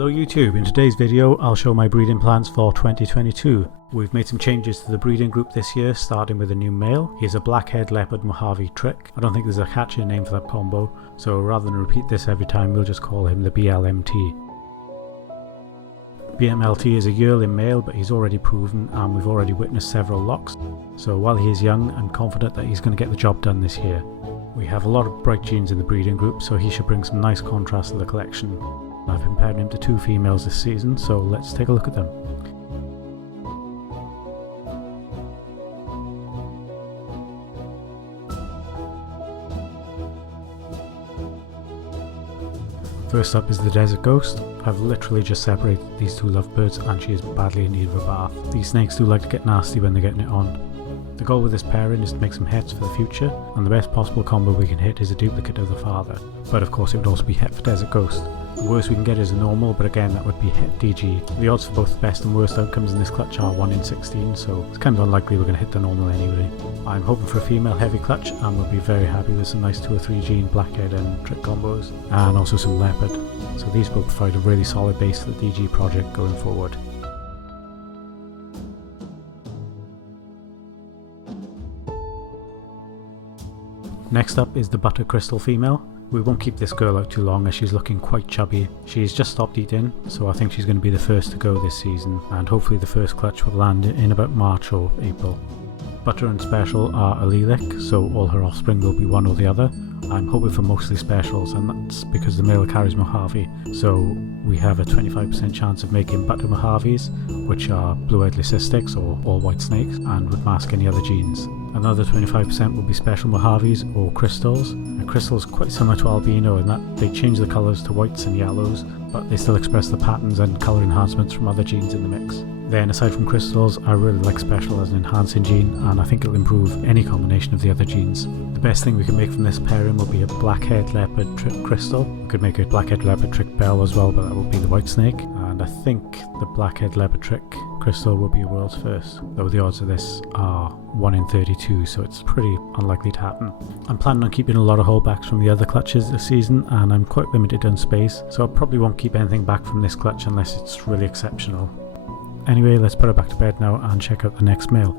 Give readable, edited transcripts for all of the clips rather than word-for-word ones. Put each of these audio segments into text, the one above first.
Hello YouTube, in today's video I'll show my breeding plans for 2022. We've made some changes to the breeding group this year, starting with a new male. He's a black-haired leopard Mojave trick. I don't think there's a catchy name for that combo, so rather than repeat this every time we'll just call him the BLMT. BMLT is a yearling male, but he's already proven and we've already witnessed several locks, so while he is young I'm confident that he's going to get the job done this year. We have a lot of bright genes in the breeding group, so he should bring some nice contrast to the collection. I've been pairing him to two females this season, so let's take a look at them. First up is the Desert Ghost. I've literally just separated these two lovebirds and she is badly in need of a bath. These snakes do like to get nasty when they're getting it on. The goal with this pairing is to make some hets for the future, and the best possible combo we can hit is a duplicate of the father, but of course it would also be het for Desert Ghost. The worst we can get is a normal, but again that would be het DG. The odds for both the best and worst outcomes in this clutch are 1 in 16, so it's kind of unlikely we're going to hit the normal anyway. I'm hoping for a female heavy clutch and we'll be very happy with some nice 2 or 3 gene blackhead and trick combos, and also some leopard. So these will provide a really solid base for the DG project going forward. Next up is the Butter Crystal female. We won't keep this girl out too long as she's looking quite chubby. She's just stopped eating, so I think she's going to be the first to go this season, and hopefully the first clutch will land in about March or April. Butter and Special are allelic, so all her offspring will be one or the other. I'm hoping for mostly specials, and that's because the male carries Mojave, so we have a 25% chance of making Butter Mojaves, which are blue-eyed leucistics or all white snakes, and would mask any other genes. Another 25% will be special Mojaves or crystals. And crystals are quite similar to albino in that they change the colours to whites and yellows, but they still express the patterns and colour enhancements from other genes in the mix. Then aside from crystals, I really like special as an enhancing gene, and I think it'll improve any combination of the other genes. The best thing we can make from this pairing will be a black-haired leopard trick crystal. We could make a black-haired leopard trick bell as well, but that would be the white snake. And I think the black-haired leopard trick crystal will be a world's first, though the odds of this are 1 in 32, so it's pretty unlikely to happen. I'm planning on keeping a lot of holdbacks from the other clutches this season, and I'm quite limited on space, so I probably won't keep anything back from this clutch unless it's really exceptional. Anyway, let's put her back to bed now and check out the next male.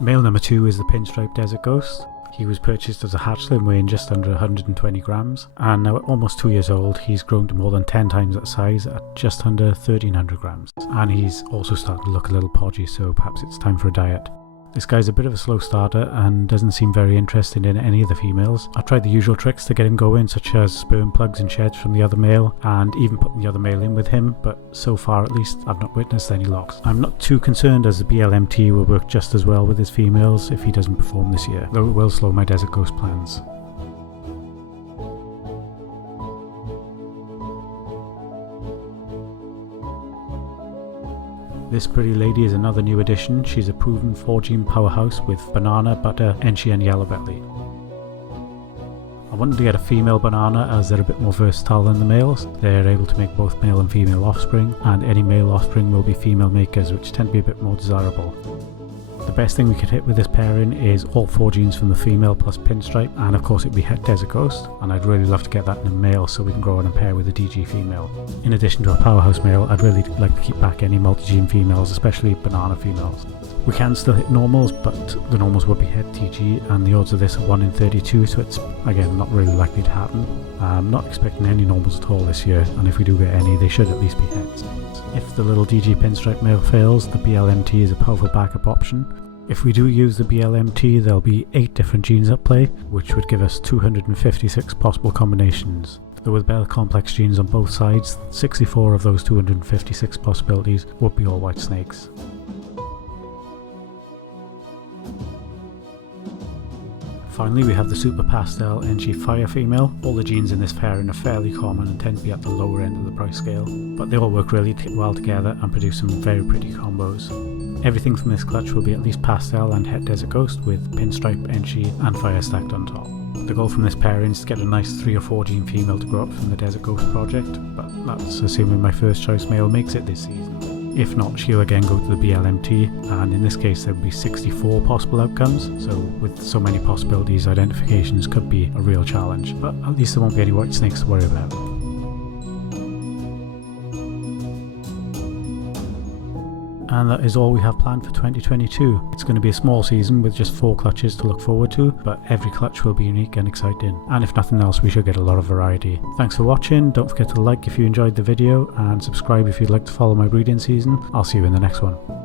Male number 2 is the Pinstripe Desert Ghost. He was purchased as a hatchling weighing just under 120 grams, and now at almost 2 years old he's grown to more than 10 times that size at just under 1300 grams. And he's also starting to look a little podgy, so perhaps it's time for a diet. This guy's a bit of a slow starter and doesn't seem very interested in any of the females. I've tried the usual tricks to get him going, such as sperm plugs and sheds from the other male, and even putting the other male in with him, but so far at least I've not witnessed any locks. I'm not too concerned as the BLMT will work just as well with his females if he doesn't perform this year, though it will slow my Desert Ghost plans. This pretty lady is another new addition. She's a proven 4-gene powerhouse with banana, butter, enchi and yellow belly. I wanted to get a female banana as they're a bit more versatile than the males. They're able to make both male and female offspring, and any male offspring will be female makers, which tend to be a bit more desirable. The best thing we could hit with this pairing is all 4 genes from the female plus Pinstripe, and of course it'd be het Desert Ghost, and I'd really love to get that in a male so we can grow on a pair with a DG female. In addition to a powerhouse male, I'd really like to keep back any multi-gene females, especially banana females. We can still hit normals, but the normals would be het DG, and the odds of this are 1 in 32, so it's again not really likely to happen. I'm not expecting any normals at all this year, and if we do get any, they should at least be hets. If the little DG Pinstripe male fails, the BLMT is a powerful backup option. If we do use the BLMT, there'll be 8 different genes at play, which would give us 256 possible combinations. Though with better complex genes on both sides, 64 of those 256 possibilities would be all white snakes. Finally, we have the Super Pastel enchi Fire female. All the genes in this pairing are fairly common and tend to be at the lower end of the price scale, but they all work really well together and produce some very pretty combos. Everything from this clutch will be at least Pastel and het Desert Ghost, with Pinstripe, enchi and Fire stacked on top. The goal from this pairing is to get a nice 3 or 4 gene female to grow up from the Desert Ghost project, but that's assuming my first choice male makes it this season. If not, she'll again go to the BLMT, and in this case there would be 64 possible outcomes, so with so many possibilities, identifications could be a real challenge, but at least there won't be any white snakes to worry about. And that is all we have planned for 2022. It's going to be a small season with just 4 clutches to look forward to, but every clutch will be unique and exciting. And if nothing else, we should get a lot of variety. Thanks for watching, don't forget to like if you enjoyed the video, and subscribe if you'd like to follow my breeding season. I'll see you in the next one.